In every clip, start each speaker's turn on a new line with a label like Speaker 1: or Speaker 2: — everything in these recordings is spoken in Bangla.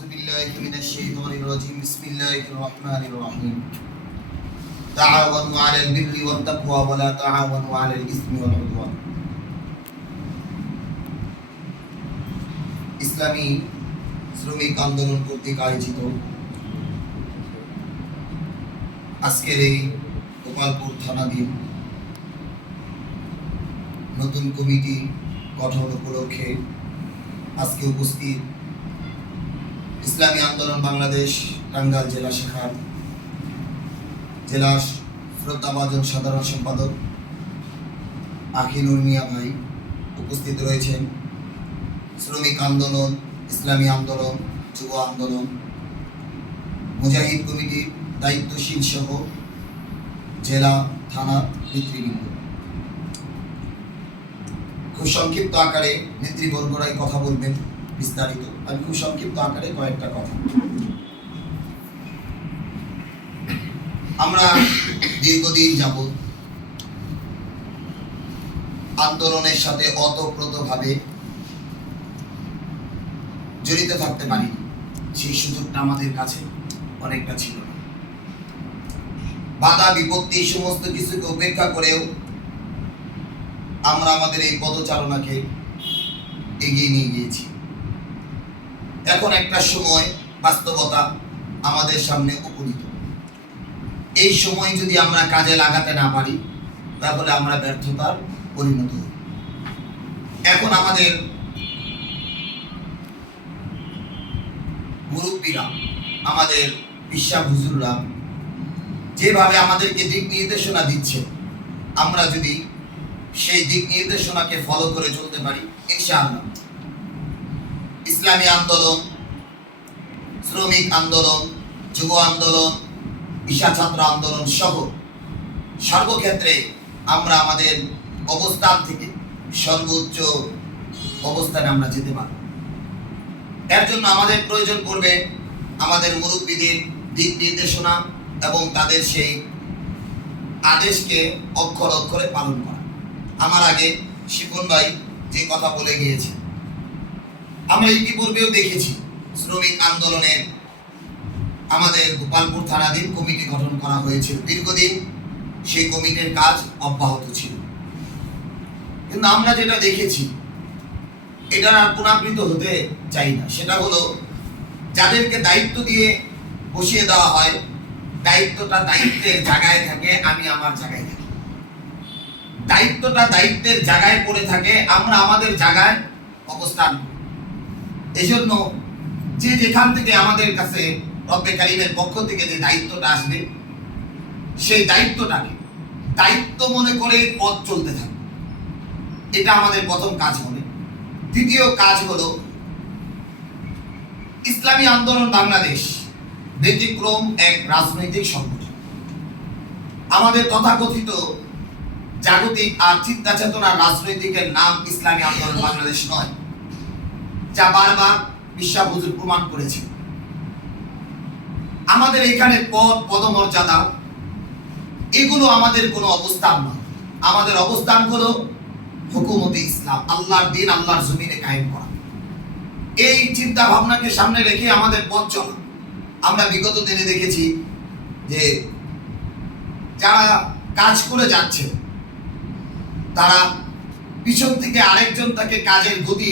Speaker 1: أعوذ بالله من الشيطان الرجيم بسم الله الرحمن الرحيم تعاونوا على البر والتقوى ولا تعاونوا على الإثم والعدوان ইসলামী শ্রমিক আন্দোলন কর্তৃক আয়োজিত আজকের এই গোপালপুর থানাধীন নতুন কমিটি গঠন উপলক্ষে আজকে উপস্থিত ইসলামী আন্দোলন বাংলাদেশ টাঙ্গাইল জেলা শাখার জেলা শ্রদ্ধাভাজন সাধারণ সম্পাদক আখিনুর মিয়া ভাই উপস্থিত রয়েছেন। শ্রমিক আন্দোলন, ইসলামী আন্দোলন, যুব আন্দোলন, মুজাহিদ কমিটির দায়িত্বশীল সহ জেলা থানা নেতৃবৃন্দ। খুব সংক্ষিপ্ত আকারে নেতৃবর্গরাই কথা বলবেন। বিস্তারিত। আমি খুব সংক্ষিপ্ত আকারে কয়েকটা কথা। আমরা দীর্ঘদিন যাবৎ আন্দোলনের সাথে অতপ্রতভাবে জড়িত থাকতে পারি সেই সুযোগটা আমাদের কাছে অনেকটা ছিল বাধা, বিপত্তি, সমস্ত কিছুকে উপেক্ষা করেও আমরা আমাদের এই পদচারণাকে এগিয়ে নিয়ে গিয়েছি। এখন একটা সময় বাস্তবতা আমাদের সামনে উপনীত। এই সময় যদি আমরা কাজে লাগাতে না পারি, তাহলে আমরা ব্যর্থতার পরিণত হই। এখন আমাদের মুরব্বীরা, আমাদের বিশ্বাস হুজুররা যেভাবে আমাদেরকে দিক নির্দেশনা দিচ্ছে, আমরা যদি সেই দিক নির্দেশনাকে ফলো করে চলতে পারি, ইনশাআল্লাহ। ইসলামী আন্দোলন, শ্রমিক আন্দোলন, যুব আন্দোলন, ঈশা ছাত্র আন্দোলন সহ সর্বক্ষেত্রে আমরা আমাদের অবস্থান থেকে সর্বোচ্চ অবস্থানে আমরা যেতে পারি এর জন্য আমাদের প্রয়োজন পড়বে আমাদের মুরব্বীদের দিক নির্দেশনা এবং তাদের সেই আদেশকে অক্ষর অক্ষরে পালন করা। আমার আগে শিপন ভাই যে কথা বলে গিয়েছে আমরা ইতিপূর্বেও দেখেছি শ্রমিক আন্দোলনের আমাদের গোপালপুর থানাধীন কমিটি গঠন করা হয়েছিল। দীর্ঘদিন সেই কমিটির কাজ অব্যাহত ছিল। কিন্তু আমরা যেটা দেখেছি, এটা আর পুনরাবৃত হতে চাই না। সেটা হলো, যাদেরকে দায়িত্ব দিয়ে বসিয়ে দেওয়া হয়, দায়িত্বটা দায়িত্বের জায়গায় থাকে, আমি আমার জায়গায় থাকি। দায়িত্বটা দায়িত্বের জায়গায় পড়ে থাকে, আমরা আমাদের জায়গায় অবস্থান করি এজন্য যে যেখান থেকে আমাদের কাছে রব্বে কারিমের পক্ষ থেকে যে দায়িত্বটা আসবে, সেই দায়িত্বটাকে দায়িত্ব মনে করে পথ চলতে থাকে এটা আমাদের প্রথম কাজ হবে। দ্বিতীয় কাজ হলো, ইসলামী আন্দোলন বাংলাদেশ ব্যতিক্রম এক রাজনৈতিক সংগঠন। আমাদের তথাকথিত জাগতিক আর চিন্তা চেতনার রাজনৈতিকের নাম ইসলামী আন্দোলন বাংলাদেশ নয়। যা বারবার বিশ্বা হুজুর প্রমাণ করেছে। আমাদের এখানে পদ পদমর্যাদা, এগুলো আমাদের কোনো অবস্থান নয়। আমাদের অবস্থান হলো হুকুমতে ইসলাম, আল্লাহর দিন আল্লাহর জমিনে কায়েম করা। এই চিন্তা ভাবনাকে সামনে রেখে আমাদের পথ চলা। আমরা বিগত দিনে দেখেছি যে যারা কাজ করে যাচ্ছে, তারা পিছন থেকে আরেকজন তাকে কাজের গতি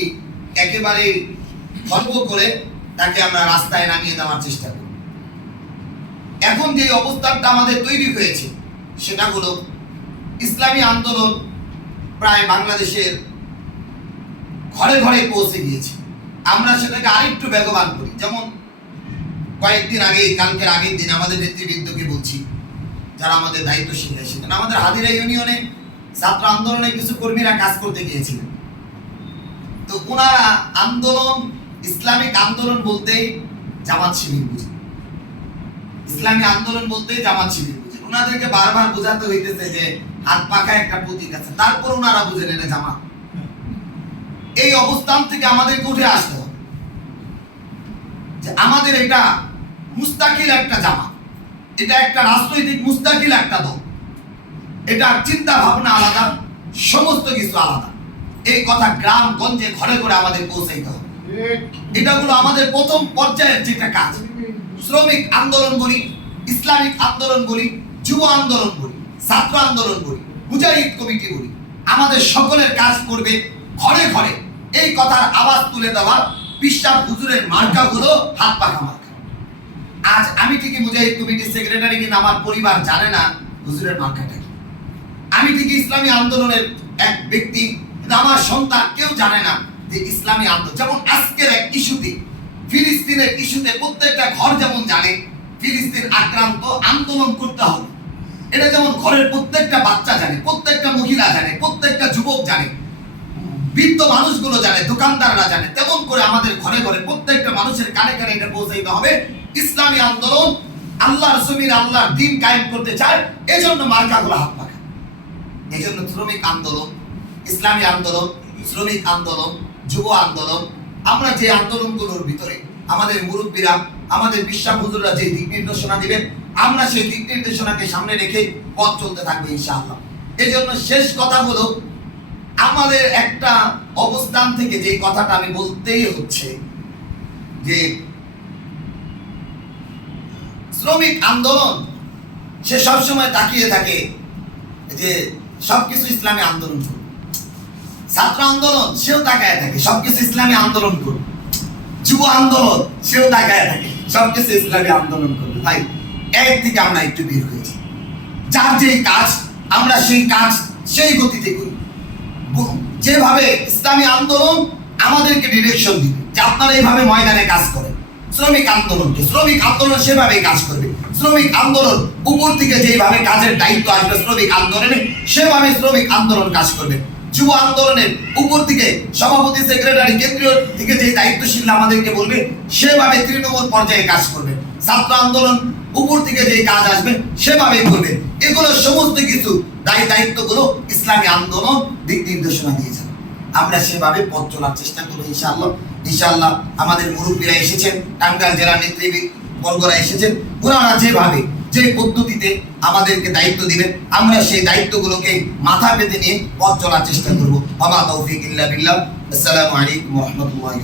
Speaker 1: একেবারে খর্ব করে তাকে আমরা রাস্তায় নামিয়ে দেওয়ার চেষ্টা করি। এখন যে অবস্থানটা আমাদের তৈরি হয়েছে, সেটা হলো ইসলামী আন্দোলন প্রায় বাংলাদেশের ঘরে ঘরে পৌঁছে গিয়েছে। আমরা সেটাকে আরেকটু বেগবান করি। যেমন কয়েকদিন আগে কালকের আগের দিন আমাদের নেতৃবৃন্দকে বলছি, যারা আমাদের দায়িত্বশীল সেখানে আমাদের হাজিরা ইউনিয়নে ছাত্র আন্দোলনে কিছু কর্মীরা কাজ করতে গিয়েছিলেন। তো ওনারা আন্দোলন, ইসলামিক আন্দোলন বলতে জামাত শিবির বুঝে। ইসলামী আন্দোলন বলতে জামাত শিবির বুঝে। ওনাদেরকে বারবার বোঝাতে হইতেছে যে হাত পাখা একটা প্রতীক আছে। তারপর ওনারা বুঝেন এটা জামাত। এই অবস্থান থেকে আমাদেরকে উঠে আসতে হবে। যে আমাদের এটা মুস্তাকিল একটা জামাত। এটা একটা রাজনৈতিক মুস্তাকিল একটা দল। এটা চিন্তা ভাবনা আলাদা, সমস্ত কিছু আলাদা। এই কথা গ্রাম গঞ্জে ঘরে ঘরে আমাদের পৌঁছাইতে হবে। এটা হলো আমাদের প্রথম পর্যায়ের যেটা কাজ। শ্রমিক আন্দোলন বলি, ইসলামিক আন্দোলন বলি, যুব আন্দোলন বলি, ছাত্র আন্দোলন বলি, মুজাহিদ কমিটি বলি, আমাদের সকলের কাজ করবে ঘরে ঘরে। এই কথার আওয়াজ তুলে দেওয়া বিশ্বাস হুজুরের মার্কাগুলো হাত পাখা মার্কা আজ আমি ঠিকই মুজাহিদ কমিটির সেক্রেটারি কিন্তু আমার পরিবার জানে না হুজুরের মার্কাটা আমি ঠিকই ইসলামী আন্দোলনের এক ব্যক্তি আমার সন্তান কেউ জানে না যে ইসলামী আন্দোলন, যেমন আজকের এক ইস্যুতে, ফিলিস্তিনের ইস্যুতে প্রত্যেকটা ঘর যেমন জানে, ফিলিস্তিন আক্রান্ত, আন্দোলন করতে হবে। এটা যেমন ঘরের প্রত্যেকটা বাচ্চা জানে, প্রত্যেকটা মহিলা জানে, প্রত্যেকটা যুবক জানে, বৃদ্ধ মানুষগুলো জানে, দোকানদাররা জানে, তেমন করে আমাদের ঘরে ঘরে প্রত্যেকটা মানুষের কানে কানে এটা পৌঁছাইতে হবে, ইসলামী আন্দোলন আল্লাহর জমির আল্লাহর দিন কায়েম করতে চায়, এজন্য মার্কাগুলো হাত পাখা এই জন্য শ্রমিক আন্দোলন ইসলামী আন্দোলন, শ্রমিক আন্দোলন, যুব আন্দোলন, আমরা যে আন্দোলনগুলোর ভিতরে আমাদের মুরব্বীরা, আমাদের বিশ্বাস হুজুররা যে দিক নির্দেশনা দিবেন, আমরা সেই দিক নির্দেশনাকে সামনে রেখে পথ চলতে থাকব ইনশাআল্লাহ। এই জন্য শেষ কথা হলো, আমাদের একটা অবস্থান থেকে যে কথাটা আমি বলতেই হচ্ছে, যে শ্রমিক আন্দোলন, সে সবসময় তাকিয়ে থাকে যে সবকিছু ইসলামী আন্দোলন ছাত্র আন্দোলন, সেও তাকায় থাকে। সবকিছু ইসলামী আন্দোলন করুন যুব আন্দোলন, সেও তাকায় থাকে। সবকিছু ইসলামী আন্দোলন করবে তাই এক থেকে আমরা একটু বের হয়েছি যার যে কাজ, আমরা সেই কাজ, সেই গতিতে করি। যেভাবে ইসলামী আন্দোলন আমাদেরকে ডিরেকশন দিবে, যে আপনারা এইভাবে ময়দানে কাজ করেন। শ্রমিক আন্দোলনকে, শ্রমিক আন্দোলন সেভাবে কাজ করবে। শ্রমিক আন্দোলন উপর থেকে যেভাবে কাজের দায়িত্ব আসবে শ্রমিক আন্দোলনে, সেভাবে শ্রমিক আন্দোলন কাজ করবে। যুব আন্দোলনের উপর থেকে সভাপতি সেক্রেটারি কেন্দ্রীয় থেকে যে দায়িত্বশীল আমাদেরকে বলবে, সেভাবে তৃণমূল পর্যায়ে কাজ করবে। ছাত্র আন্দোলন উপর থেকে যে কাজ আসবে, সেভাবেই করবে। এগুলো সমস্ত কিছু দায়ী দায়িত্বগুলো ইসলামী আন্দোলন দিক নির্দেশনা দিয়েছে। আমরা সেভাবে পথ চলার চেষ্টা করব ইনশাআল্লাহ। ইনশাআল্লাহ আমাদের মুরব্বীরা এসেছেন, টাঙ্গাইল জেলার নেতৃবর্গরা এসেছেন। ওনারা যেভাবে যে পদ্ধতিতে আমাদেরকে দায়িত্ব দিবেন, আমরা সেই দায়িত্বগুলোকে মাথা পেতে নিয়ে পথ চলার চেষ্টা করব। আমা তৌফিক ইল্লা বিল্লাহ। আসসালামু আলাইকুম রাহমাতুল্লাহি